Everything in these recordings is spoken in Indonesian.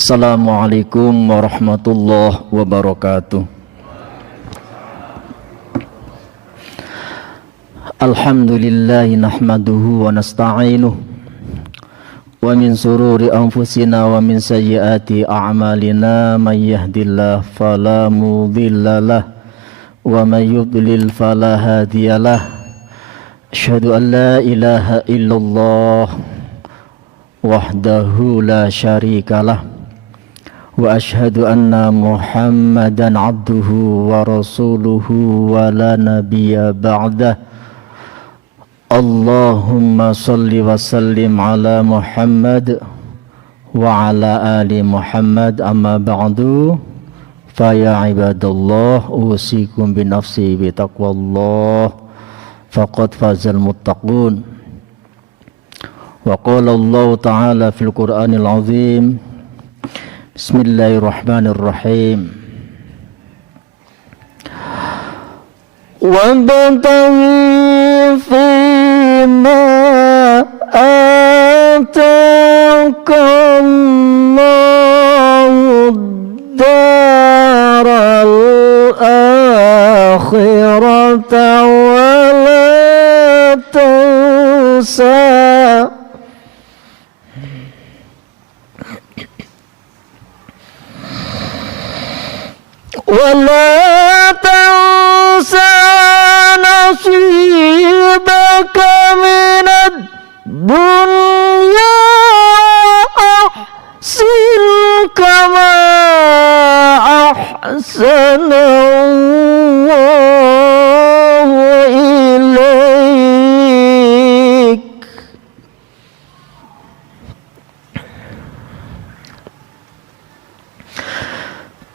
Assalamualaikum warahmatullahi wabarakatuh. Alhamdulillahi nahmaduhu wa nasta'inuh wa min sururi anfusina wa min sayyiati a'malina man yahdillahu fala mudhillalah wa man yudlil fala hadiyalah. Asyhadu an la ilaha illallah wahdahu la syarikalah wa asyhadu anna Muhammadan abduhu wa rasuluhu wa la nabiyya ba'dah. Allahumma salli wa sallim ala Muhammad wa ala ali Muhammad, amma ba'du. Fa ya ibadallah, usikum bi nafsi bi taqwallah, faqad fazal muttaqun. Wa qala Allah ta'ala fil Qur'anil azim, bismillahirrahmanirrahim, wabtaghi fima ataqallahu daral akhirata wa la tansa ولا تنسى نصيبك من الدنيا أحسن كما أحسن الله إليك.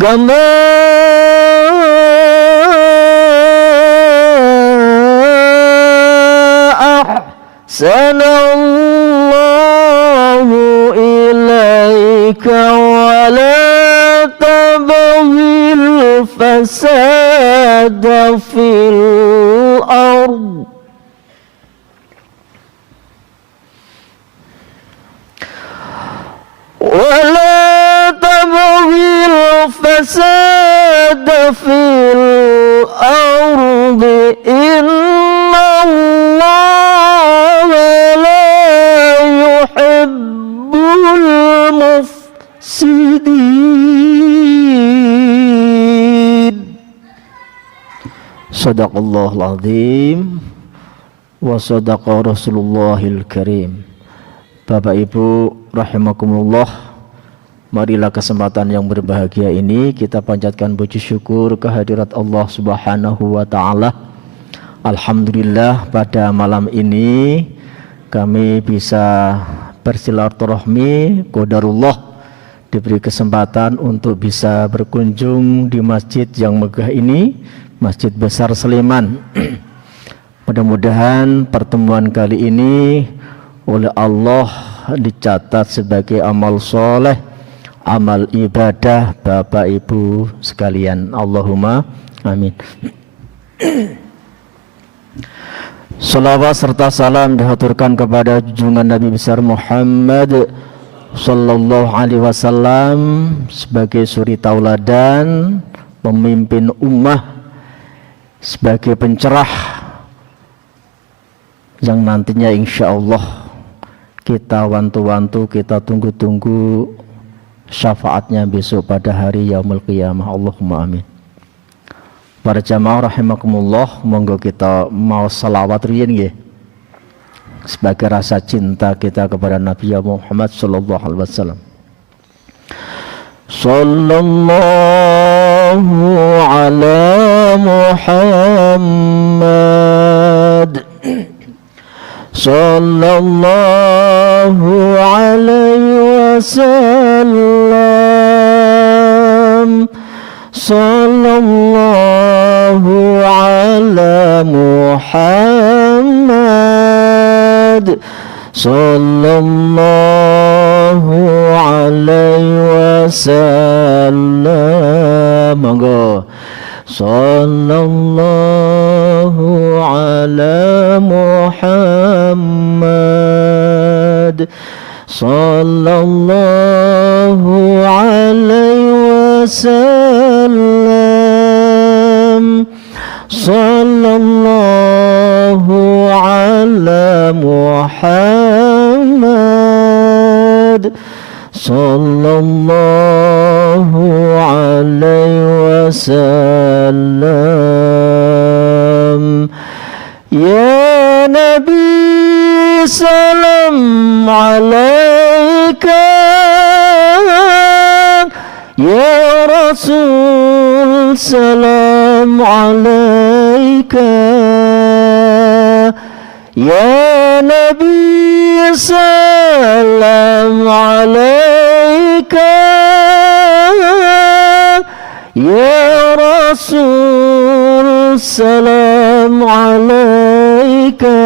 كما أحسن الله إليك ولا تبغي الفساد في الأرض الفساد في الأرض إن الله لا يحب المفسدين. Sadaqallahul azim wa sadaqa Rasulullahil karim. Bapak Ibu rahimakumullah, marilah kesempatan yang berbahagia ini kita panjatkan puji syukur kehadirat Allah Subhanahu wa taala. Alhamdulillah, pada malam ini kami bisa bersilaturahmi, qadarullah diberi kesempatan untuk bisa berkunjung di masjid yang megah ini, Masjid Besar Sleman. Mudah-mudahan pertemuan kali ini oleh Allah dicatat sebagai amal soleh, amal ibadah Bapak Ibu sekalian. Allahumma amin. Salawat serta salam dihaturkan kepada junjungan Nabi besar Muhammad sallallahu alaihi wasallam sebagai suri tauladan, pemimpin ummah, sebagai pencerah yang nantinya insya Allah kita wantu-wantu, kita tunggu-tunggu syafaatnya besok pada hari yaumul qiyamah. Allahumma amin. Para jamaah rahimakumullah, monggo kita mau salawat riyen nggih sebagai rasa cinta kita kepada Nabi Muhammad sallallahu alaihi wasallam. Sallallahu ala Muhammad, sallallahu alaihi wasallam, sallallahu ala Muhammad, sallallahu alaihi wasallam. Monggo sallallahu ala Muhammad, sallallahu sallallahu alaihi wasallam. Sallallahu ala Muhammad. Sallallahu alaihi wasallam. Ya Nabi salam alaika, ya Rasul salam alaika, ya Nabi salam alaika, ya Rasul salam alaika,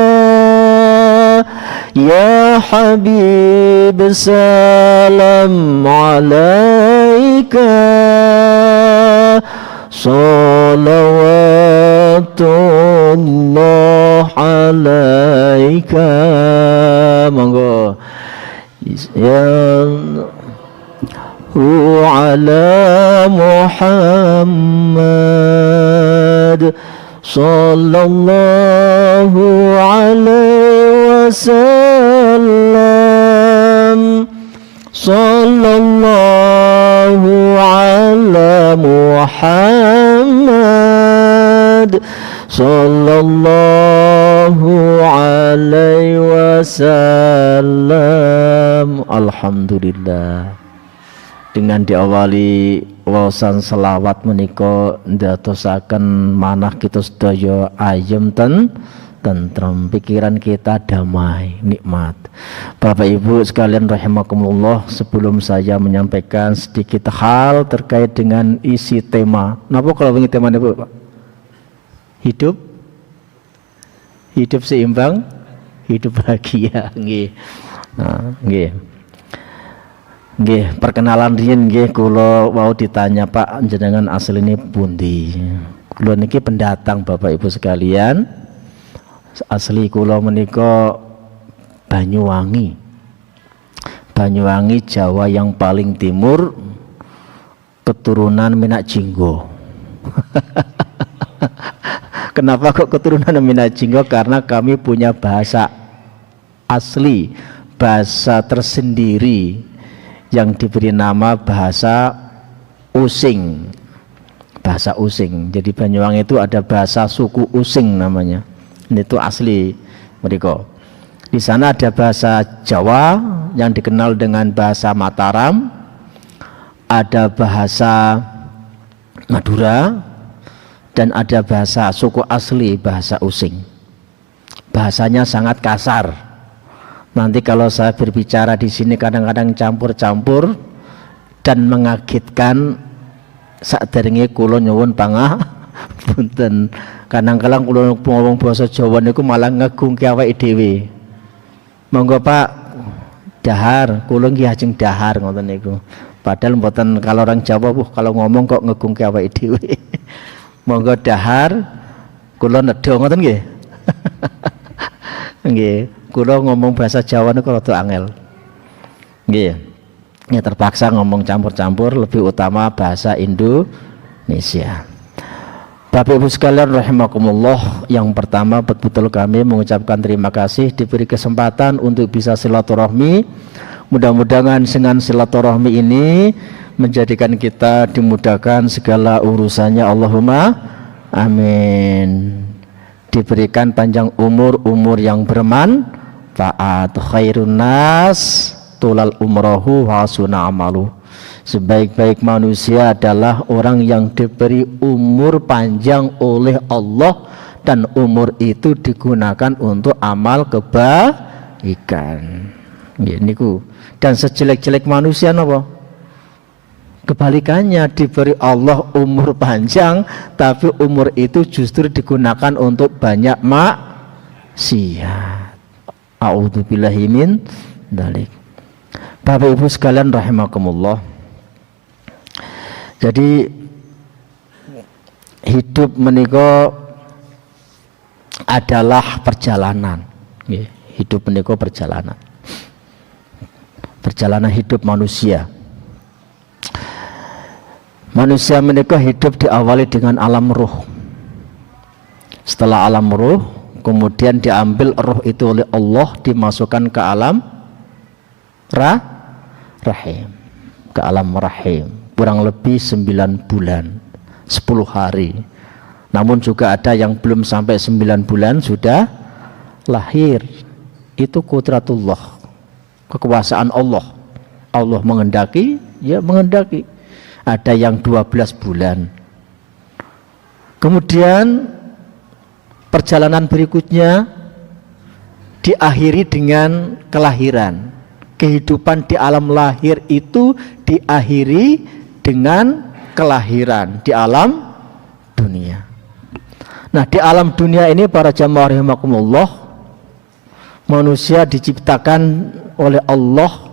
ya Habib salam alaika, salawatullah alaika. Monggo ya ala Muhammad sallallahu alaihi wasallam. Sallallahu ala Muhammad sallallahu alaihi wasallam. Alhamdulillah. Dengan diawali wawasan selawat menika ndadosaken manah kita sedaya ayem tentrem, pikiran kita damai, nikmat. Bapak Ibu sekalian rahimakumullah, sebelum saya menyampaikan sedikit hal terkait dengan isi tema. Napa kalau begini temanya Bu? Hidup seimbang, hidup bahagia. Nggih. Nah, nggih. Nggih, perkenalan riyen nggih kula mau ditanya Pak jenengan asline pundi. Kula niki pendatang Bapak Ibu sekalian. Asli kula menika Banyuwangi. Banyuwangi Jawa yang paling timur, keturunan Minak Jinggo. Kenapa kok keturunan Minak Jinggo? Karena kami punya bahasa asli, bahasa tersendiri yang diberi nama bahasa Using. Bahasa Using. Jadi Banyuwangi itu ada bahasa suku Using namanya. Ini itu asli mereka. Di sana ada bahasa Jawa yang dikenal dengan bahasa Mataram, ada bahasa Madura, dan ada bahasa suku asli bahasa Using. Bahasanya sangat kasar. Nanti kalau saya berbicara di sini kadang-kadang campur-campur dan mengagetkan. Saderenge kula nyuwun pangapunten. Kadang-kadang kula ngomong basa Jawa niku malah ngegungke awake dhewe. Monggo Pak dahar, kula nggih ajeng dahar ngoten niku. Padahal mboten, kalau orang Jawa kalau ngomong kok ngegungke awake dhewe. Monggo dahar, kula nedha ngoten nggih. Nggih. Kula ngomong bahasa Jawa niku rada angel. Nggih. Ya terpaksa ngomong campur-campur, lebih utama bahasa Indonesia. Bapak Ibu sekalian rahimakumullah, yang pertama betul-betul kami mengucapkan terima kasih diberi kesempatan untuk bisa silaturahmi. Mudah-mudahan dengan silaturahmi ini menjadikan kita dimudahkan segala urusannya, Allahumma amin. Diberikan panjang umur yang bermanfaat. Khairun nas tulal umrohu wa hasuna amalu. Sebaik-baik manusia adalah orang yang diberi umur panjang oleh Allah, dan umur itu digunakan untuk amal kebaikan. Niku. Dan sejelek-jelek manusia napa? Kebalikannya, diberi Allah umur panjang, tapi umur itu justru digunakan untuk banyak maksiat. A'udzubillahi min dzalik. Bapak Ibu sekalian rahimakumullah. Jadi hidup menika adalah perjalanan. Hidup menika perjalanan. perjalanan hidup manusia. Manusia menika hidup diawali dengan alam ruh. Setelah alam ruh, kemudian diambil ruh itu oleh Allah, dimasukkan ke alam rahim, ke alam rahim, kurang lebih 9 bulan 10 hari. Namun juga ada yang belum sampai 9 bulan sudah lahir. Itu qudratullah, kekuasaan Allah. Allah menghendaki, ya menghendaki. Ada yang 12 bulan. Kemudian perjalanan berikutnya diakhiri dengan kelahiran. Kehidupan di alam lahir itu diakhiri dengan kelahiran di alam dunia. Nah, di alam dunia ini para jamaah rahimakumullah, manusia diciptakan oleh Allah.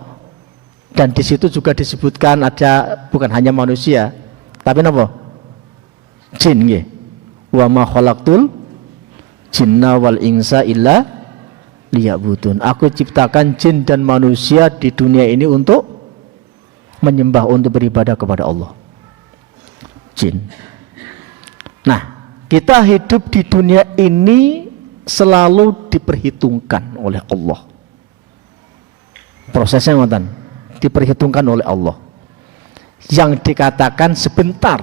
Dan di situ juga disebutkan ada bukan hanya manusia, tapi apa? Jin nggih. Wa ma khalaqtul jinna wal insa illa liya'budun. Aku ciptakan jin dan manusia di dunia ini untuk menyembah, untuk beribadah kepada Allah. Jin. Nah, kita hidup di dunia ini selalu diperhitungkan oleh Allah. Prosesnya ngoten, diperhitungkan oleh Allah. Yang dikatakan sebentar,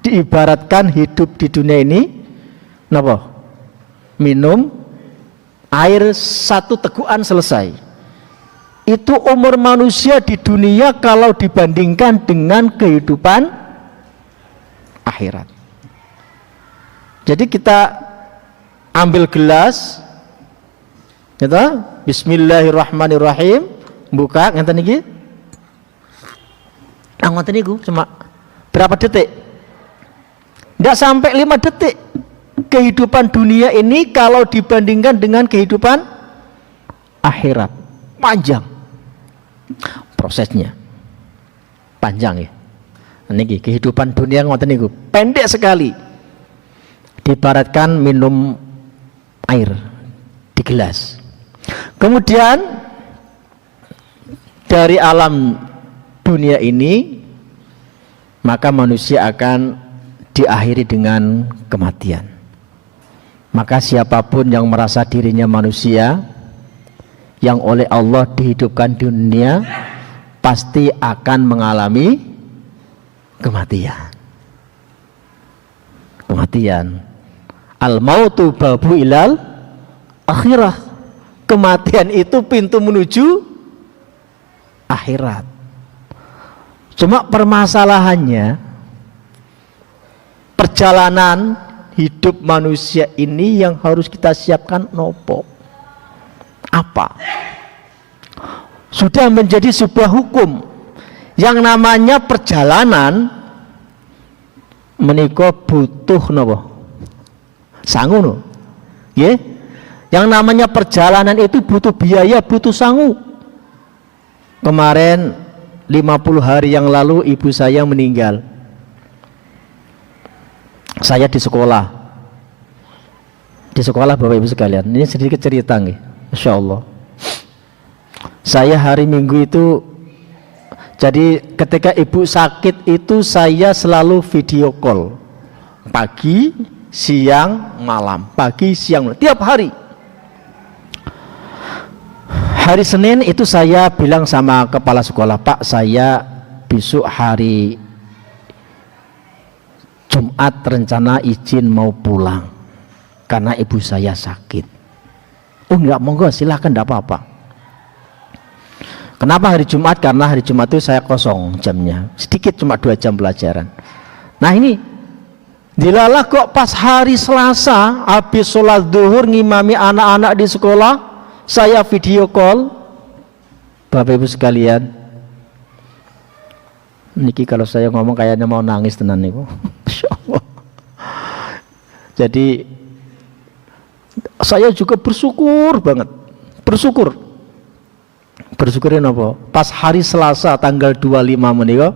diibaratkan hidup di dunia ini napa? Minum air 1 tegukan selesai. Itu umur manusia di dunia kalau dibandingkan dengan kehidupan akhirat. Jadi kita ambil gelas, kita bismillahirrahmanirrahim, buka ngeten iki. Ngoten niku cuma berapa detik? Tidak sampai 5 detik. Kehidupan dunia ini kalau dibandingkan dengan kehidupan akhirat panjang prosesnya, panjang ya. Niki kehidupan dunia ngoten niku pendek sekali. Diibaratkan minum air di gelas. Kemudian dari alam dunia ini maka manusia akan diakhiri dengan kematian. Maka siapapun yang merasa dirinya manusia yang oleh Allah dihidupkan di dunia pasti akan mengalami kematian. Kematian. Al-mautu babu ilal akhirah. Kematian itu pintu menuju akhirat. Cuma permasalahannya perjalanan hidup manusia ini yang harus kita siapkan nopo? Apa? Sudah menjadi sebuah hukum yang namanya perjalanan menika butuh nopo? Sangu no. Yeah? Yang namanya perjalanan itu butuh biaya, butuh sangu. Kemarin 50 hari yang lalu ibu saya meninggal. Saya di sekolah Bapak Ibu sekalian. Ini sedikit cerita nih, Insya Allah. Saya hari Minggu itu, jadi ketika ibu sakit itu saya selalu video call, pagi, siang, malam, pagi, siang, tiap hari. Hari Senin itu saya bilang sama kepala sekolah, Pak, saya besok hari Jumat rencana izin mau pulang karena ibu saya sakit. Oh enggak, monggo silahkan, enggak apa-apa. Kenapa hari Jumat? Karena hari Jumat itu saya kosong jamnya, sedikit, cuma 2 jam pelajaran. Nah ini dilalah kok pas hari Selasa habis sholat zuhur ngimami anak-anak di sekolah, saya video call. Bapak Ibu sekalian, niki kalau saya ngomong kayaknya mau nangis tenan niku. Insyaallah. Jadi saya juga bersyukur banget. Bersyukurin apa? Pas hari Selasa tanggal 25 menika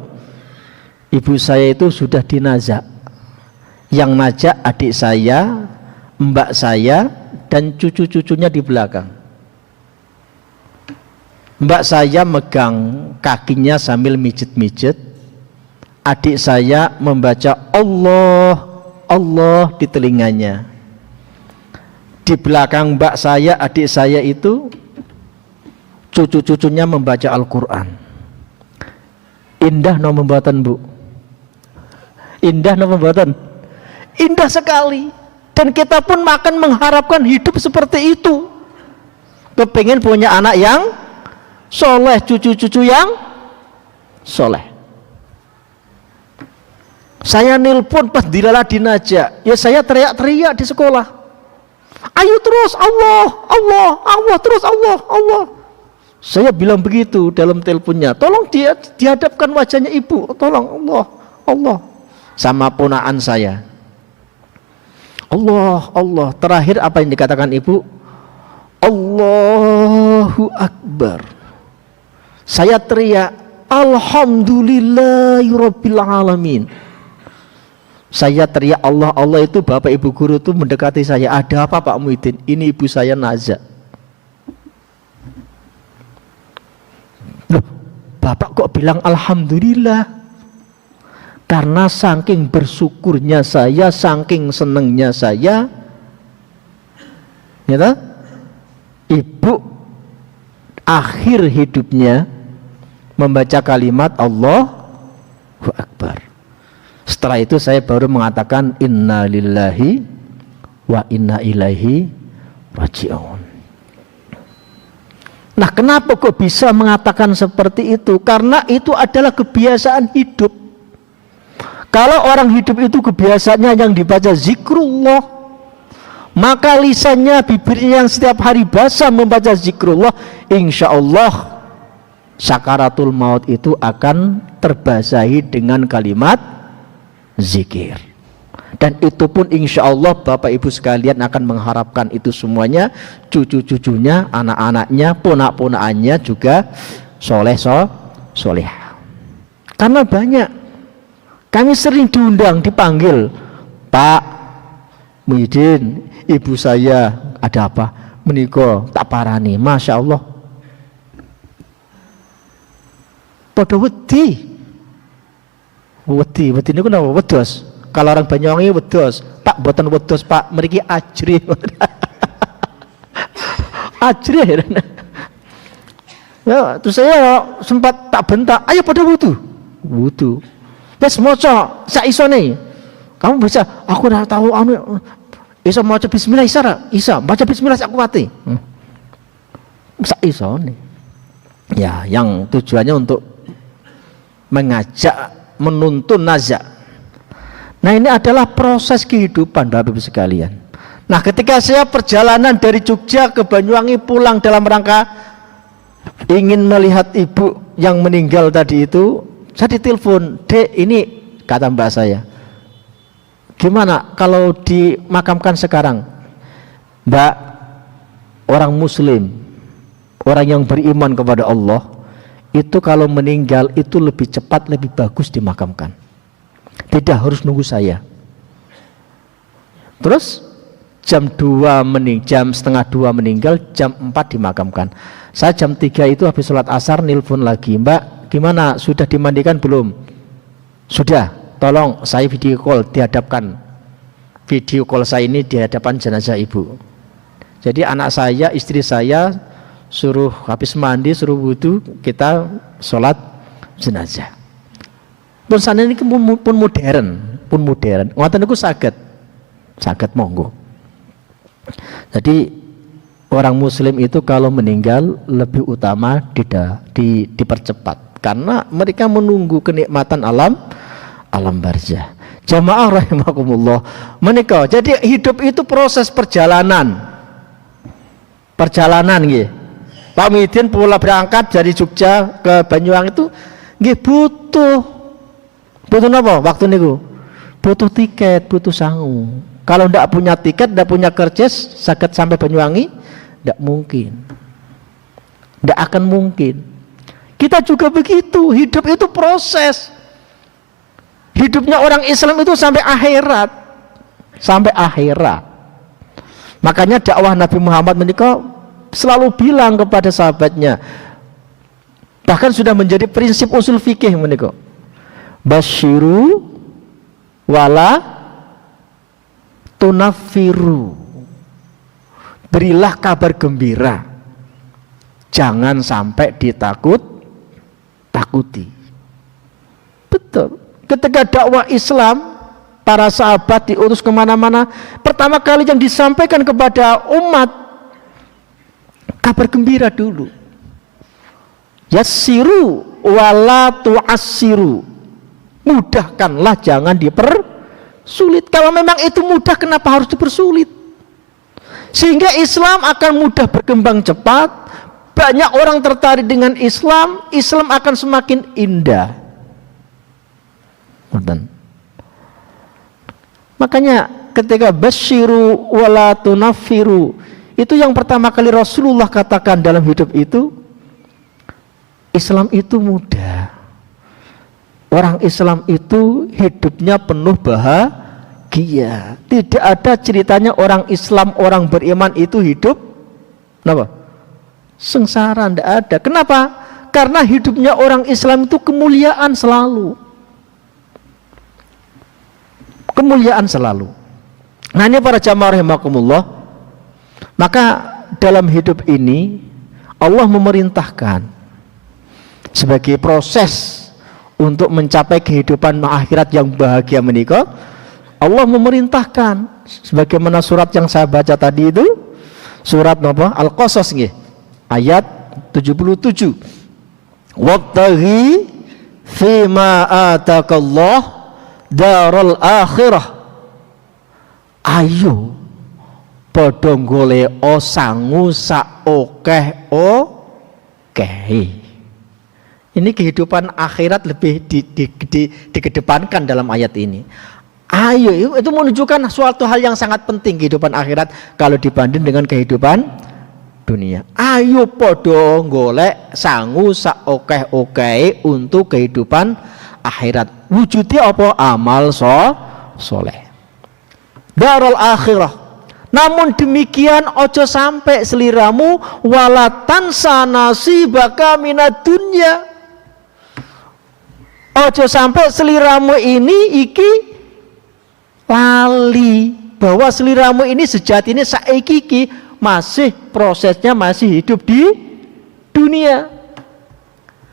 ibu saya itu sudah dinazak. Yang najak adik saya, mbak saya, dan cucu-cucunya di belakang. Mbak saya megang kakinya sambil mijet-mijet, adik saya membaca Allah, Allah di telinganya. Di belakang mbak saya, adik saya itu cucu-cucunya membaca Al-Quran. Indah no pembuatan, Bu. Indah no pembuatan. Indah sekali. Dan kita pun makan mengharapkan hidup seperti itu. Kepingin punya anak yang soleh, cucu-cucu yang soleh. Saya nelpon pas dilala dinajak, ya saya teriak-teriak di sekolah. Ayo terus Allah, Allah, Allah, terus Allah, Allah. Saya bilang begitu dalam teleponnya. Tolong dia dihadapkan wajahnya ibu. Tolong Allah, Allah. Sama ponaan saya. Allah, Allah. Terakhir apa yang dikatakan ibu? Allahu Akbar. Saya teriak, Alhamdulillahirabbil alamin. Saya teriak Allah, Allah itu bapak ibu guru itu mendekati saya. Ada apa Pak Muhyiddin? Ini ibu saya Naza. Loh, bapak kok bilang Alhamdulillah? Karena saking bersyukurnya saya, saking senengnya saya, ya, ibu akhir hidupnya membaca kalimat Allahu Akbar. Setelah itu saya baru mengatakan inna lillahi wa inna ilaihi raji'un. Nah, kenapa kok bisa mengatakan seperti itu? Karena itu adalah kebiasaan hidup. Kalau orang hidup itu kebiasaannya yang dibaca zikrullah, maka lisannya, bibirnya yang setiap hari basah membaca zikrullah, insya Allah sakaratul maut itu akan terbasahi dengan kalimat zikir. Dan itu pun insya Allah Bapak Ibu sekalian akan mengharapkan itu semuanya, cucu-cucunya, anak-anaknya, ponak-ponakannya juga soleh. Karena banyak, kami sering diundang, dipanggil, Pak Muhyiddin, ibu saya ada apa? Menikah, tak parani, Masya Allah. Pada wedi ini kenapa? Wedos. Kalau orang Banyuwangi wedos, Pak buatan wedos Pak, mriki ajri. Ajri. Ya, terus saya sempat tak bentak, ayo pada wudu. Wes maca sak isone. Kamu bisa, aku udah tahu anu iso maca bismillah isa, baca bismillah sak kuwate. Sak isone. Ya, yang tujuannya untuk mengajak, menuntun nazak. Nah, ini adalah proses kehidupan Bapak Ibu sekalian. Nah, ketika saya perjalanan dari Jogja ke Banyuwangi pulang dalam rangka ingin melihat ibu yang meninggal tadi itu, saya ditelepon, Dek, ini kata mbak saya, gimana kalau dimakamkan sekarang? Mbak, orang muslim, orang yang beriman kepada Allah, itu kalau meninggal itu lebih cepat, lebih bagus dimakamkan. Tidak harus nunggu saya. Terus jam 1:30 meninggal, jam 4 dimakamkan. Saya jam 3 itu habis sholat asar nelpon lagi, Mbak, gimana, sudah dimandikan belum? Sudah, tolong saya video call, dihadapkan. Video call saya ini di hadapan jenazah ibu. Jadi anak saya, istri saya suruh habis mandi, suruh wudu, kita sholat jenazah. Pun sana ini pun modern. Ngoten niku saged monggo. Jadi orang muslim itu kalau meninggal lebih utama dipercepat karena mereka menunggu kenikmatan alam barzah. Jamaah rahimakumullah. Menikah. Jadi hidup itu proses perjalanan nggih. Pak Muhyiddin pula berangkat dari Jogja ke Banyuwangi itu nggih butuh apa waktu niku? Butuh tiket, butuh sangu. Kalau ndak punya tiket, ndak punya kerjes, sakit sampai Banyuwangi, ndak mungkin. Ndak akan mungkin. Kita juga begitu, hidup itu proses. Hidupnya orang Islam itu sampai akhirat. Makanya dakwah Nabi Muhammad menikah selalu bilang kepada sahabatnya, Bahkan sudah menjadi prinsip usul fikih menika. Basyiru wala tunaffiru. Berilah kabar gembira, jangan sampai takuti. Betul. Ketika dakwah Islam, para sahabat diutus kemana-mana, pertama kali yang disampaikan kepada umat kabar gembira dulu. Yassiru wala tu'assiru. Mudahkanlah, jangan dipersulit. Kalau memang itu mudah, kenapa harus dipersulit? Sehingga Islam akan mudah berkembang cepat. Banyak orang tertarik dengan Islam. Islam akan semakin indah. Makanya ketika basyiru wala tunaffiru, itu yang pertama kali Rasulullah katakan dalam hidup itu, Islam itu mudah. Orang Islam itu hidupnya penuh bahagia. Tidak ada ceritanya orang Islam, orang beriman itu hidup kenapa? Sengsara, tidak ada. Kenapa? Karena hidupnya orang Islam itu kemuliaan selalu. Kemuliaan selalu. Nah, ini para jamaah rahimakumullah. Maka dalam hidup ini Allah memerintahkan sebagai proses untuk mencapai kehidupan akhirat yang bahagia menikah. Allah memerintahkan sebagaimana surat yang saya baca tadi itu, surat apa? Al-Qasas nggih. Ayat 77. Wattaghi fima atakallah darul akhirah. Ayo padha golek sangu sak okeh. Ini kehidupan akhirat lebih dikedepankan dalam ayat ini. Ayo, itu menunjukkan suatu hal yang sangat penting kehidupan akhirat kalau dibanding dengan kehidupan dunia. Ayo podo golek sangu sak okeh untuk kehidupan akhirat. Wujudnya apa? Amal soleh. Darul akhirah. Namun demikian ojo sampai seliramu walatan sanasibaka minad dunya. Ojo sampai seliramu ini lali bahwa seliramu ini sejatinya saiki masih prosesnya masih hidup di dunia.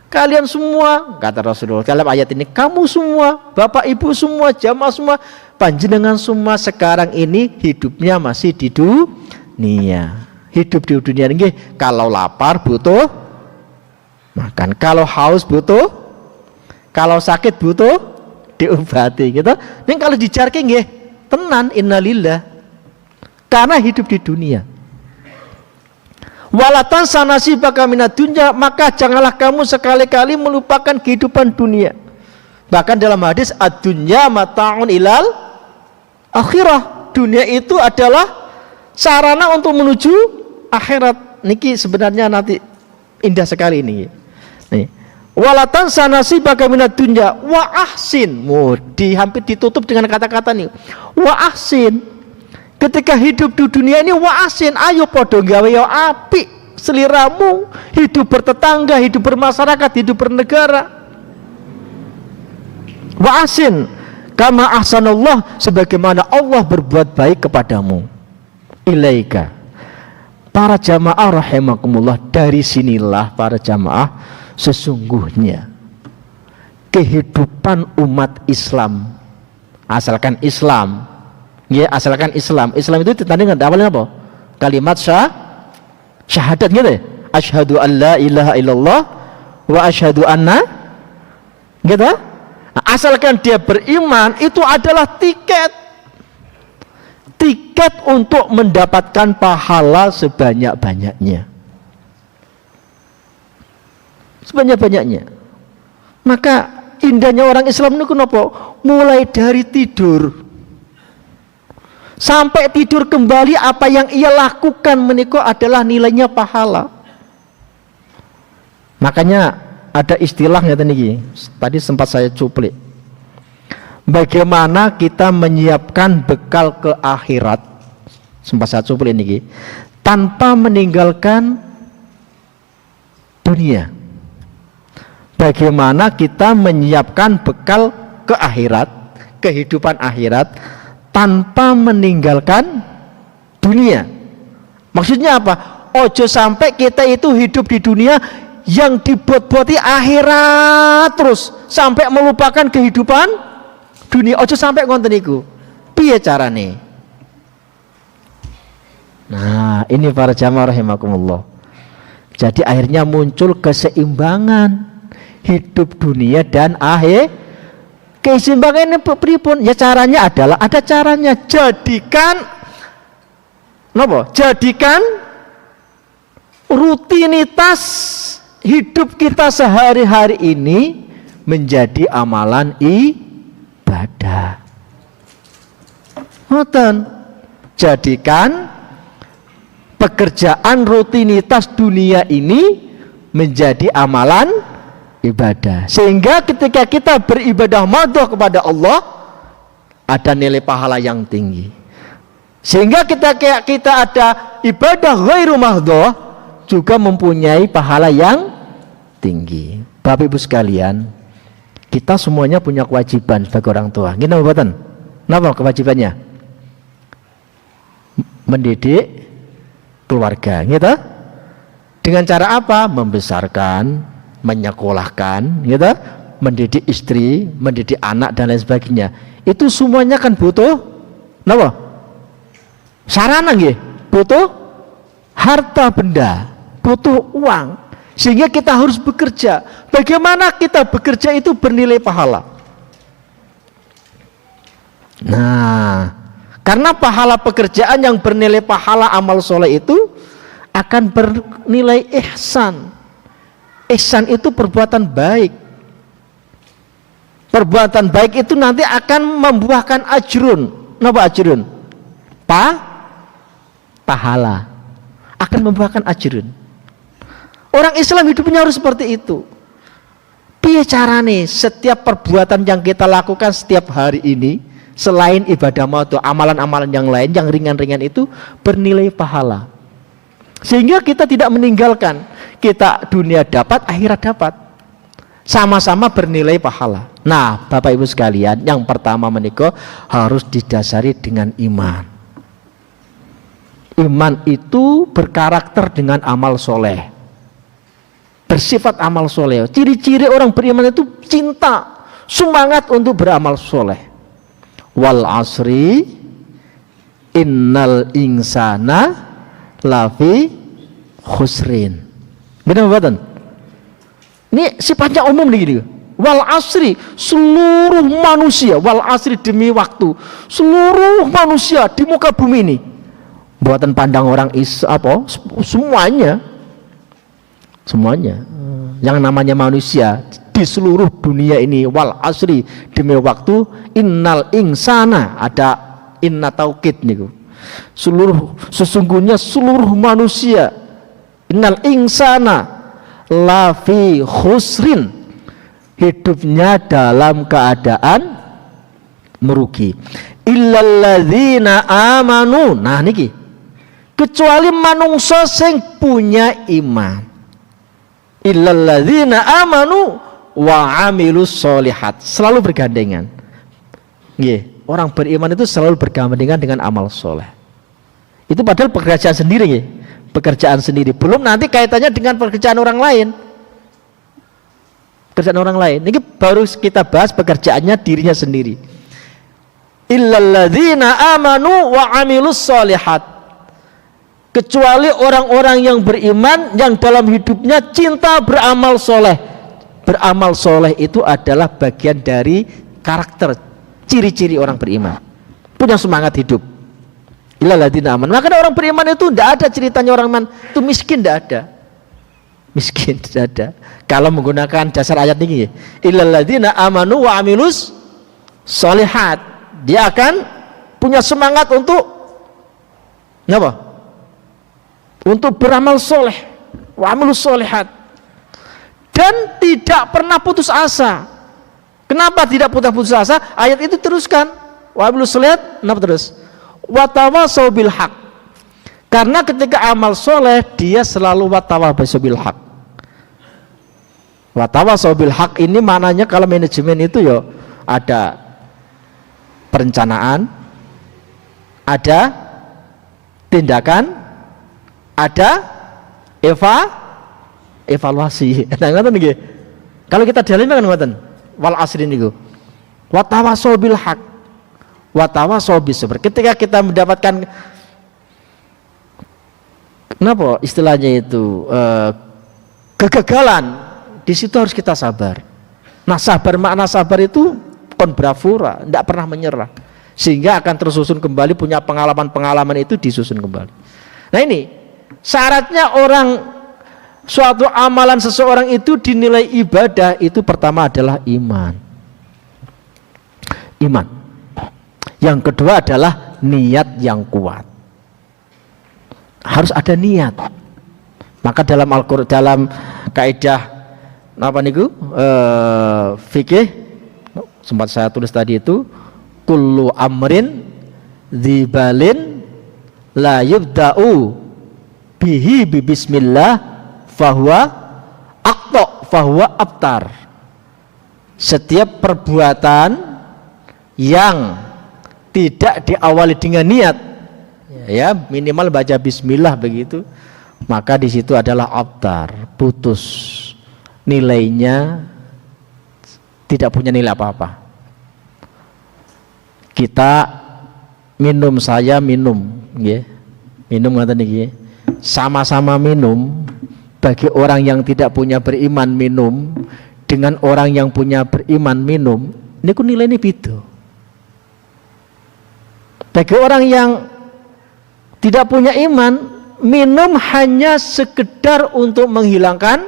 Kalian semua, kata Rasulullah dalam ayat ini, kamu semua, bapak ibu semua, jamaah semua, panjenengan semua sekarang ini hidupnya masih di dunia. Hidup di dunia ini, kalau lapar butuh makan, kalau haus butuh, kalau sakit butuh diobati gitu. Ning kalau dijarke nggih tenan innalillah. Karena hidup di dunia. Walatan sanasibaka minad dunya, maka janganlah kamu sekali-kali melupakan kehidupan dunia. Bahkan dalam hadis ad-dunya mata'un ilal akhirah. Dunia itu adalah sarana untuk menuju akhirat. Niki sebenarnya nanti indah sekali ini. Nih. Walatan sanasibaka minad dunya wa ahsin. Hampir ditutup dengan kata-kata nih. Wa ahsin. Ketika hidup di dunia ini wa ahsin, ayo podo gawe yo apik seliramu, hidup bertetangga, hidup bermasyarakat, hidup bernegara. Wa ahsin kama ahsanallah, sebagaimana Allah berbuat baik kepadamu. Ilaika. Para jamaah rahimakumullah, dari sinilah para jamaah sesungguhnya kehidupan umat Islam, asalkan Islam, ya asalkan Islam itu ditandai dengan awalnya apa? Kalimat syahadat gitu ya. Asyhadu an la ilaha illallah wa asyhadu anna gitu. Nah, asalkan dia beriman, itu adalah tiket untuk mendapatkan pahala sebanyak-banyaknya. Maka indahnya orang Islam itu kenapa? Mulai dari tidur sampai tidur kembali, apa yang ia lakukan menikah adalah nilainya pahala. Makanya ada istilahnya tadi sempat saya cuplik. Bagaimana kita menyiapkan bekal ke akhirat, sempat saya cuplik ini, tanpa meninggalkan dunia. Bagaimana kita menyiapkan bekal ke akhirat, kehidupan akhirat tanpa meninggalkan dunia. Maksudnya apa? Ojo sampai kita itu hidup di dunia yang dibuat-buati akhirat terus sampai melupakan kehidupan dunia. Ojo sampai ngonten niku. Piye carane? Nah, ini para jamaah rahimakumullah. Jadi akhirnya muncul keseimbangan hidup dunia dan akhir. Keseimbangan ini pripun? Ya caranya adalah ada caranya. Jadikan napa? Jadikan rutinitas hidup kita sehari-hari ini menjadi amalan ibadah. Ngoten. Jadikan pekerjaan rutinitas dunia ini menjadi amalan ibadah, sehingga ketika kita beribadah madhah kepada Allah ada nilai pahala yang tinggi. Sehingga kita ada ibadah ghairu mahdhah juga mempunyai pahala yang tinggi. Bapak Ibu sekalian, kita semuanya punya kewajiban sebagai orang tua. Gimana mboten? Napa kewajibannya? Mendidik keluarga, gitu. Dengan cara apa? Membesarkan, menyekolahkan, gitu. Mendidik istri, mendidik anak dan lain sebagainya. Itu semuanya kan butuh napa? Sarana nggih, butuh harta benda, butuh uang. Sehingga kita harus bekerja. Bagaimana kita bekerja itu bernilai pahala? Nah, karena pahala pekerjaan yang bernilai pahala amal soleh itu akan bernilai ihsan. Ihsan itu perbuatan baik. Perbuatan baik itu nanti akan membuahkan ajrun. Napa ajrun? Pahala. Akan membuahkan ajrun. Orang Islam hidupnya harus seperti itu. Piye carane setiap perbuatan yang kita lakukan setiap hari ini, selain ibadah madhah, amalan-amalan yang lain yang ringan-ringan itu bernilai pahala. Sehingga kita tidak meninggalkan, kita dunia dapat, akhirat dapat. Sama-sama bernilai pahala. Nah, Bapak Ibu sekalian, yang pertama menikah harus didasari dengan iman. Iman itu berkarakter dengan amal soleh, bersifat amal soleh. Ciri-ciri orang beriman itu cinta, semangat untuk beramal soleh. Wal asri innal insana lafi khusrin. Benar betul? Ini sifatnya umum begini. Wal asri, seluruh manusia. Wal asri demi waktu, seluruh manusia di muka bumi ini. Buatan pandang orang semuanya. Semuanya. Yang namanya manusia di seluruh dunia ini, wal asri demi waktu, innal insana, ada inna taukid niku. Sesungguhnya seluruh manusia, innal insana lafi khusrin, hidupnya dalam keadaan merugi. Illalladzina amanu. Nah niki, kecuali manungsa sing punya iman. Illalladzina amanu wa amilus solihat. Selalu bergandengan. Nggih, orang beriman itu selalu bergandengan dengan amal soleh. Itu padahal pekerjaan sendiri nggih. Pekerjaan sendiri. Belum nanti kaitannya dengan pekerjaan orang lain. Pekerjaan orang lain. Ini baru kita bahas pekerjaannya dirinya sendiri. Illalladzina amanu wa amilus solihat. Kecuali orang-orang yang beriman yang dalam hidupnya cinta beramal soleh. Beramal soleh itu adalah bagian dari karakter, ciri-ciri orang beriman. Punya semangat hidup. Illalladzina amanu. Maka orang beriman itu tidak ada ceritanya orang beriman itu miskin, tidak ada. Miskin tidak ada. Kalau menggunakan dasar ayat ini, illalladzina amanu wa amilus solihat, dia akan punya semangat untuk apa? Untuk beramal soleh, wa amilus solihat, dan tidak pernah putus asa. Kenapa tidak pernah putus asa? Ayat itu teruskan, wa amilus solihat, kenapa terus? Wa tawasau bil haq. Karena ketika amal soleh dia selalu wa tawasau bil haq. Wa tawasau bil haq ini maknanya kalau manajemen itu ya ada perencanaan, ada tindakan, ada evaluasi. Nah, ngoten nggih. Kalau kita dalem kan ngoten. Wal asri niku. Wa tawasau bil haq. Wa tawasau bis sabr. Ketika kita mendapatkan kenapa istilahnya itu kegagalan, di situ harus kita sabar. Nah, sabar, makna sabar itu kon bravura, tidak pernah menyerah, sehingga akan tersusun kembali, punya pengalaman-pengalaman itu disusun kembali. Nah, ini syaratnya suatu amalan seseorang itu dinilai ibadah itu pertama adalah iman. Yang kedua adalah niat yang kuat. Harus ada niat. Maka dalam Al-Qur'an, dalam kaidah apa niku fikih sempat saya tulis tadi itu, kullu amrin dzibalin la yubda'u bihi bismillah fahuwa abtar. Setiap perbuatan yang tidak diawali dengan niat, ya minimal baca bismillah begitu, maka di situ adalah abtar, putus, nilainya tidak punya nilai apa-apa. Kita minum, saya minum, ya. Minum ngaten niki. Sama-sama minum, bagi orang yang tidak punya beriman minum dengan orang yang punya beriman minum, niku nilainya beda. Bagi orang yang tidak punya iman, minum hanya sekedar untuk menghilangkan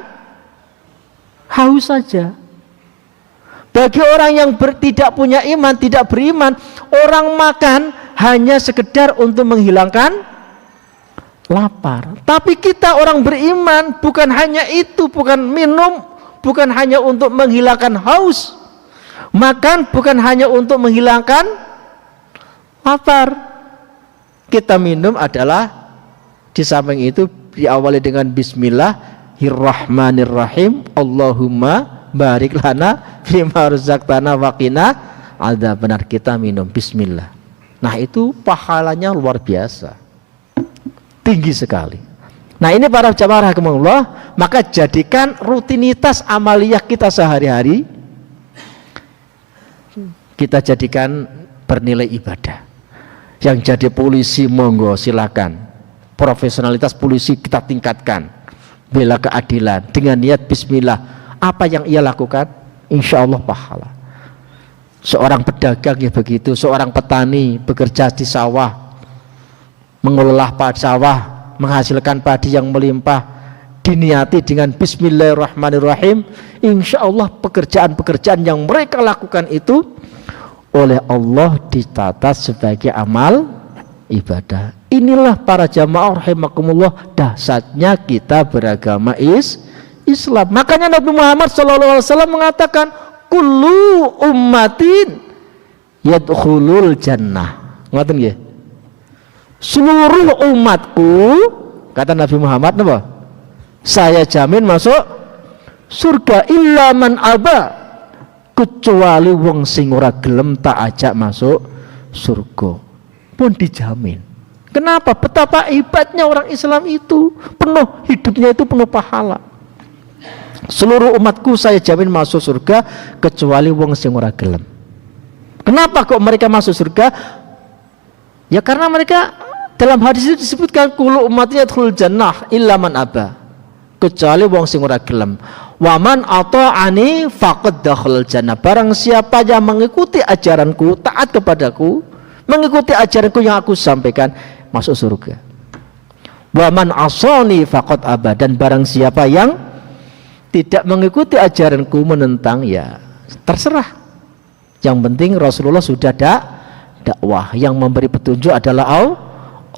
haus saja. Bagi orang yang tidak punya iman, tidak beriman, orang makan hanya sekedar untuk menghilangkan lapar. Tapi kita orang beriman bukan hanya itu, bukan minum, bukan hanya untuk menghilangkan haus. Makan bukan hanya untuk menghilangkan lapar. Kita minum adalah di samping itu diawali dengan Bismillahirrahmanirrahim. Allahumma barik lana fima razaqtana wa qina adzabannar. Kita minum bismillah. Nah, itu pahalanya luar biasa. Tinggi sekali. Nah, ini para jamaah rahimakumullah, maka jadikan rutinitas amaliyah kita sehari-hari, kita jadikan bernilai ibadah. Yang jadi polisi monggo silakan, profesionalitas polisi kita tingkatkan, bela keadilan dengan niat bismillah. Apa yang ia lakukan insya Allah pahala. Seorang pedagang ya begitu, seorang petani bekerja di sawah, mengelola sawah, menghasilkan padi yang melimpah, diniati dengan bismillahirrahmanirrahim, insya Allah pekerjaan-pekerjaan yang mereka lakukan itu oleh Allah ditata sebagai amal ibadah. Inilah para jamaah rahimakumullah dahsyatnya kita beragama Islam. Makanya Nabi Muhammad SAW mengatakan kullu ummatin yadkhulul jannah. Ngoten nggih? Seluruh umatku, kata Nabi Muhammad, apa? Saya jamin masuk surga illa man aba, kecuali wong sing ora gelem tak ajak masuk surga. Pun dijamin. Kenapa? Betapa hebatnya orang Islam itu, penuh hidupnya itu penuh pahala. Seluruh umatku saya jamin masuk surga kecuali wong sing ora gelem. Kenapa kok mereka masuk surga? Ya karena mereka dalam hadis itu disebutkan kullu ummati yadkhulul jannah illa man aba, kecuali wong sing ora gelem. Wa man ata'ani faqad dakhalal jannah. Barang siapa yang mengikuti ajaranku, taat kepadaku, mengikuti ajaranku yang aku sampaikan, masuk surga. Wa man asani faqad aba, dan barang siapa yang tidak mengikuti ajaranku, menentang, ya terserah. Yang penting Rasulullah sudah dakwah, yang memberi petunjuk adalah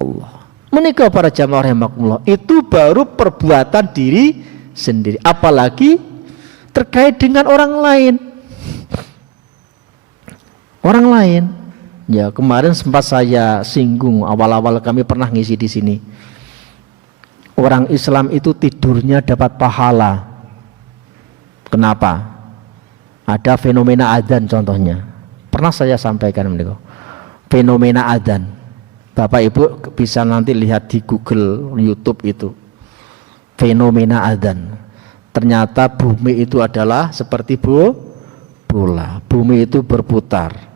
Allah. Menikah para jamaah rahimakumullah, itu baru perbuatan diri sendiri, apalagi terkait dengan orang lain. Orang lain, ya kemarin sempat saya singgung awal-awal kami pernah ngisi di sini. Orang Islam itu tidurnya dapat pahala, Kenapa? Ada fenomena adzan contohnya. Pernah saya sampaikan menika. Fenomena adzan. Bapak Ibu bisa nanti lihat di Google, YouTube itu. Fenomena adzan. Ternyata bumi itu adalah seperti bola. Bumi itu berputar.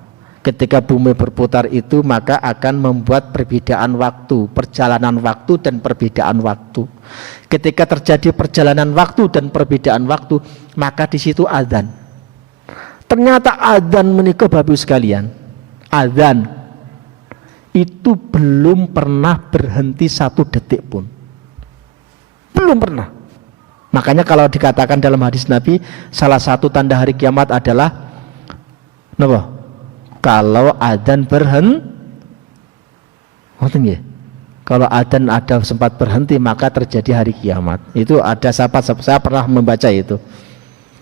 Ketika bumi berputar itu maka akan membuat perbedaan waktu, perjalanan waktu dan perbedaan waktu. Ketika terjadi perjalanan waktu dan perbedaan waktu, maka di situ adzan. Ternyata adzan menika Bapak Ibu sekalian, adzan itu belum pernah berhenti 1 detik pun. Belum pernah. Makanya kalau dikatakan dalam hadis Nabi, salah satu tanda hari kiamat adalah apa? Kalau adzan berhenti. Kalau adzan ada sempat berhenti maka terjadi hari kiamat. Itu ada sahabat saya pernah membaca itu.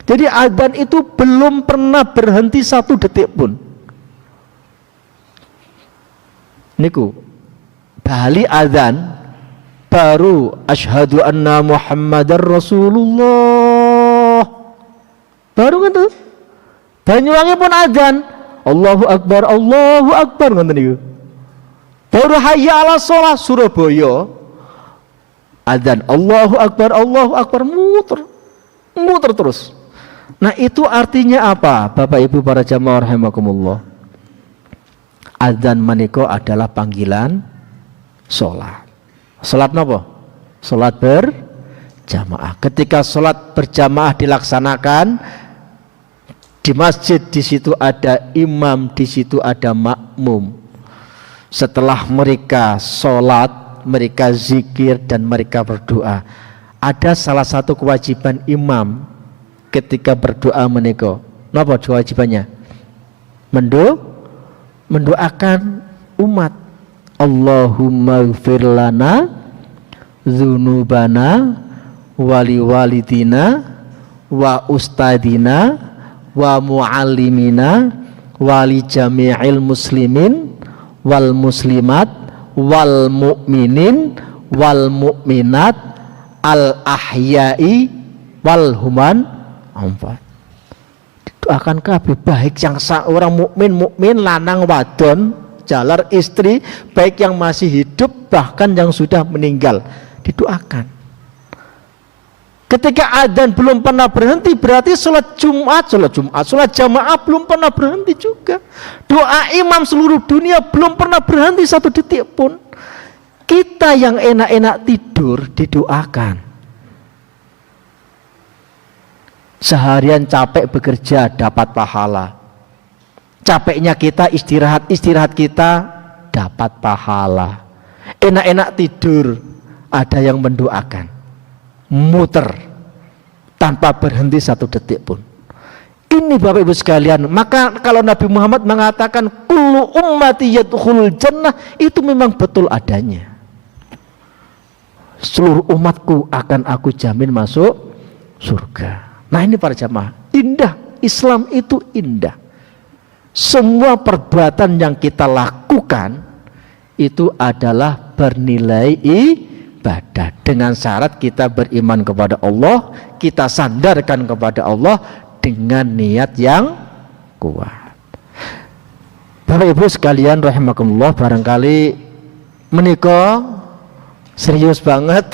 Jadi adzan itu belum pernah berhenti 1 detik pun. Niku bali adzan baru asyhadu anna Muhammadar Rasulullah. Baru kan tuh. Banyuwangi pun adzan. Allahu Akbar ngoten niku. Baru hayya 'alas shalah Surabaya. Adzan Allahu Akbar muter terus. Nah, itu artinya apa? Bapak Ibu para jamaah rahimakumullah. Adzan menika adalah panggilan salat. Salat napa? Salat berjamaah. Ketika salat berjamaah dilaksanakan di masjid, di situ ada imam, di situ ada makmum. Setelah mereka salat, mereka zikir dan mereka berdoa. Ada salah satu kewajiban imam ketika berdoa menika. Napa kewajibannya? Mendoakan umat. Allahumma ighfir lana dzunubana wali walidina wa ustadina wa muallimina wali jami'il muslimin wal muslimat wal mu'minin wal mu'minat al ahya'i wal human amfat. Doakan kabeh baik yang seorang mukmin lanang wadon jalar istri, baik yang masih hidup bahkan yang sudah meninggal, didoakan. Ketika adzan belum pernah berhenti, berarti sholat jamaah belum pernah berhenti juga. Doa imam seluruh dunia belum pernah berhenti 1 detik pun. Kita yang enak-enak tidur didoakan. Seharian capek bekerja dapat pahala. Capeknya kita istirahat kita dapat pahala. Enak-enak tidur ada yang mendoakan. Muter tanpa berhenti 1 detik pun. Ini Bapak Ibu sekalian. Maka kalau Nabi Muhammad mengatakan kullu ummati yadkhulul jannah, itu memang betul adanya. Seluruh umatku akan aku jamin masuk surga. Nah, ini para jamaah, indah. Islam itu indah. Semua perbuatan yang kita lakukan itu adalah bernilai ibadah, dengan syarat kita beriman kepada Allah, kita sandarkan kepada Allah dengan niat yang kuat. Bapak Ibu sekalian rahimakumullah, barangkali menika serius banget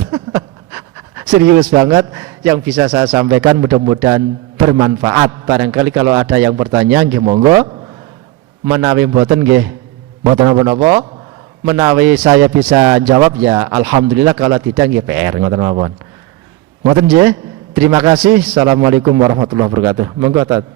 serius banget yang bisa saya sampaikan, mudah-mudahan bermanfaat. Barangkali kalau ada yang bertanya nggih monggo. Menawi mboten nggih mboten napa-napa, menawi saya bisa jawab ya alhamdulillah, kalau tidak nggih PR ngoten mawon. Ngoten nggih. Terima kasih. Assalamualaikum warahmatullahi wabarakatuh. Monggo Tat.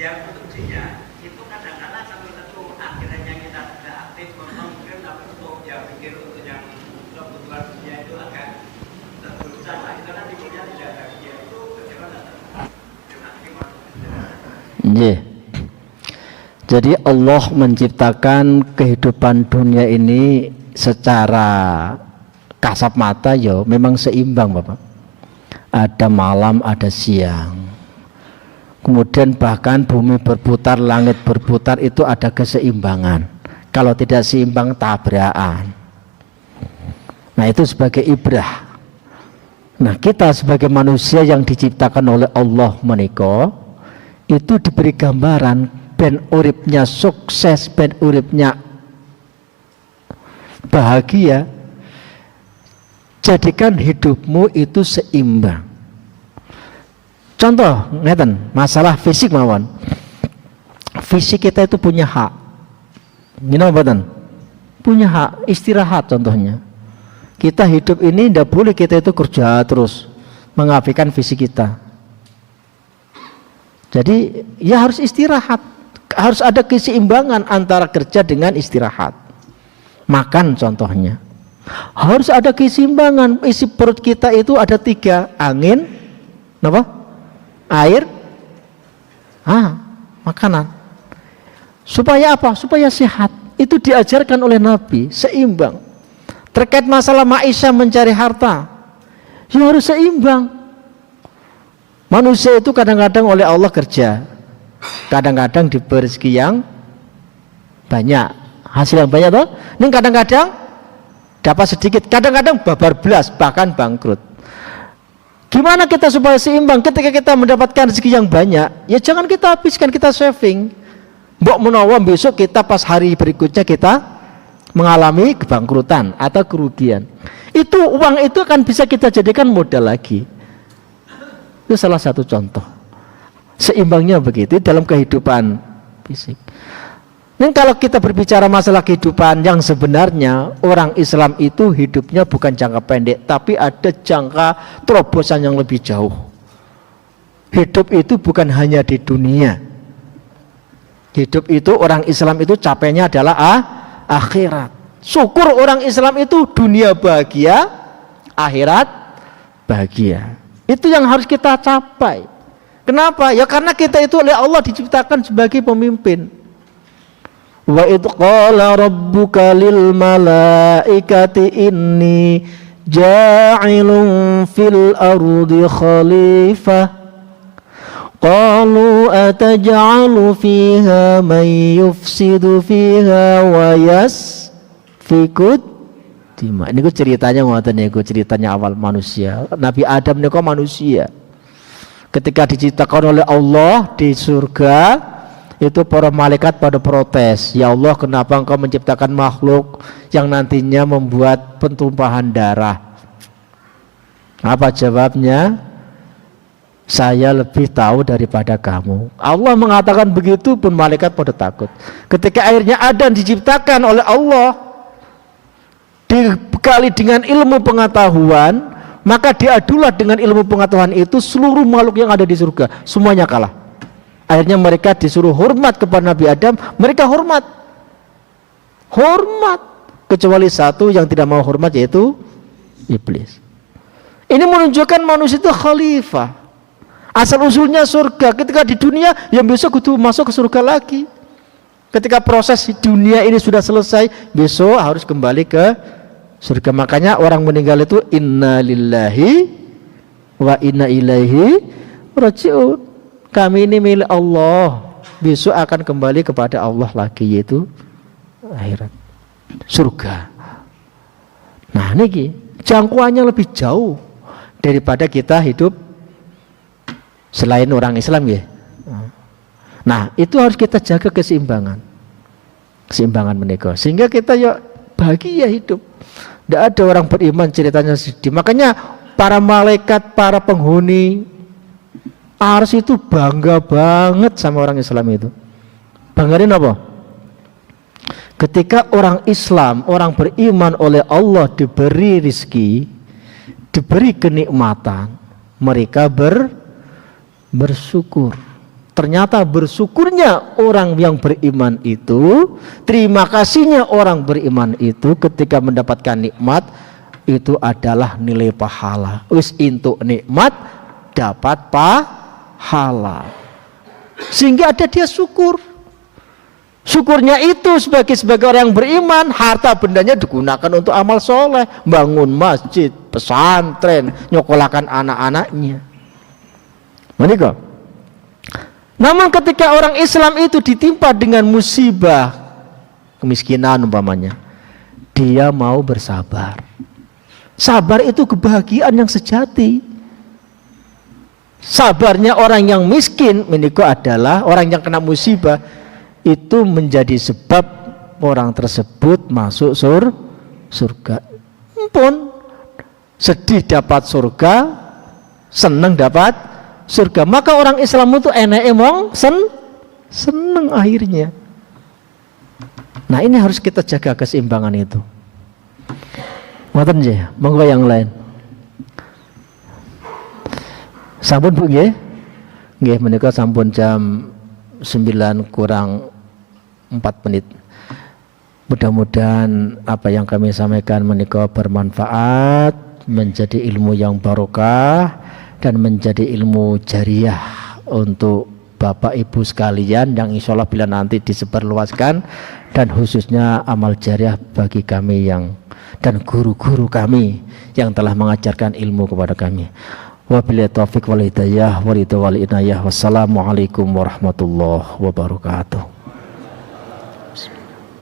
Yang untuk dia itu kadang-kadang kalau akhirnya kita sudah aktif ngomong Yeah. Jadi Allah menciptakan kehidupan dunia ini secara kasat mata ya memang seimbang Bapak. Ada malam, ada siang. Kemudian bahkan bumi berputar, langit berputar, itu ada keseimbangan. Kalau tidak seimbang tabrakan. Nah itu sebagai ibrah. Nah kita sebagai manusia yang diciptakan oleh Allah menika itu diberi gambaran ben uripnya sukses, ben uripnya bahagia. Jadikan hidupmu itu seimbang. Contoh, ngeten, masalah fisik mawon. Fisik kita itu punya hak. Gimana mboten? Punya hak istirahat contohnya. Kita hidup ini tidak boleh kita itu kerja terus mengabaikan fisik kita. Jadi ya harus istirahat. Harus ada keseimbangan antara kerja dengan istirahat. Makan contohnya. Harus ada keseimbangan. Isi perut kita itu ada 3, angin, apa? Air, makanan. Supaya apa? Supaya sehat. Itu diajarkan oleh Nabi, seimbang. Terkait masalah maisha mencari harta, ya harus seimbang. Manusia itu kadang-kadang oleh Allah kerja, kadang-kadang diberi rezeki yang banyak, hasil yang banyak toh. Ini kadang-kadang dapat sedikit, kadang-kadang babar belas, bahkan bangkrut. Gimana kita supaya seimbang? Ketika kita mendapatkan rezeki yang banyak, ya jangan kita habiskan, kita saving. Mbok menawa besok kita pas hari berikutnya kita mengalami kebangkrutan atau kerugian. Itu uang itu akan bisa kita jadikan modal lagi. Itu salah satu contoh. Seimbangnya begitu dalam kehidupan fisik. Dan kalau kita berbicara masalah kehidupan yang sebenarnya, orang Islam itu hidupnya bukan jangka pendek, tapi ada jangka terobosan yang lebih jauh. Hidup itu bukan hanya di dunia. Hidup itu orang Islam itu capainya adalah akhirat. Syukur orang Islam itu dunia bahagia, akhirat bahagia. Itu yang harus kita capai. Kenapa? Ya karena kita itu oleh Allah diciptakan sebagai pemimpin. Wa idh qala rabbuka lil malaikati inni ja'ilun fil ardi khalifah qalu ataj'alu fiha man yufsidu fiha wa yasfiku dima. Ini ceritanya ngoten niku, ceritanya awal manusia. Nabi Adam niku manusia. Ketika diciptakan oleh Allah di surga, itu para malaikat pada protes, ya Allah kenapa engkau menciptakan makhluk yang nantinya membuat pentumpahan darah? Apa jawabnya? Saya lebih tahu daripada kamu. Allah mengatakan begitu pun malaikat pada takut. Ketika akhirnya Adam diciptakan oleh Allah, dibekali dengan ilmu pengetahuan, maka diadulah dengan ilmu pengetahuan itu seluruh makhluk yang ada di surga, semuanya kalah. Akhirnya mereka disuruh hormat kepada Nabi Adam, mereka hormat. Kecuali satu yang tidak mau hormat, yaitu iblis. Ini menunjukkan manusia itu khalifah. Asal usulnya surga. Ketika di dunia, yang besok kudu masuk ke surga lagi. Ketika proses di dunia ini sudah selesai, besok harus kembali ke surga. Makanya orang meninggal itu inna lillahi wa inna ilaihi raji'un. Kami ini milik Allah, besok akan kembali kepada Allah lagi, yaitu akhirat, surga. Nah ini jangkauannya lebih jauh daripada kita hidup selain orang Islam ya. Nah itu harus kita jaga keseimbangan menikah, sehingga kita ya bahagia hidup. Tidak ada orang beriman ceritanya sedih. Makanya para malaikat, para penghuni Ars itu bangga banget sama orang Islam itu. Banggain apa? Ketika orang Islam, orang beriman oleh Allah diberi rizki, diberi kenikmatan, mereka bersyukur. Ternyata bersyukurnya orang yang beriman itu, terima kasihnya orang beriman itu ketika mendapatkan nikmat, itu adalah nilai pahala. Wis intuk nikmat dapat pahala. sehingga ada dia syukur. Syukurnya itu sebagai orang yang beriman, harta bendanya digunakan untuk amal soleh, bangun masjid, pesantren, nyokolakan anak-anaknya. Menikah. Namun ketika orang Islam itu ditimpa dengan musibah, kemiskinan umpamanya, dia mau bersabar. Sabar itu kebahagiaan yang sejati. Sabarnya orang yang miskin menikah adalah orang yang kena musibah, itu menjadi sebab orang tersebut masuk surga. Ampun, sedih dapat surga, senang dapat surga. Maka orang Islam itu enak emang senang akhirnya. Nah, ini harus kita jaga keseimbangan itu. Ngoten nggih, monggo yang lain. Sampun Bu nggih? Nggih menika sampun jam 9 kurang 4 menit. Mudah-mudahan apa yang kami sampaikan menika bermanfaat, menjadi ilmu yang barokah dan menjadi ilmu jariah untuk Bapak Ibu sekalian yang insya Allah bila nanti disebarluaskan, dan khususnya amal jariah bagi kami yang dan guru-guru kami yang telah mengajarkan ilmu kepada kami. Wabillahi taufiq wal hidayah wal inayah. Wassalamualaikum warahmatullahi wabarakatuh.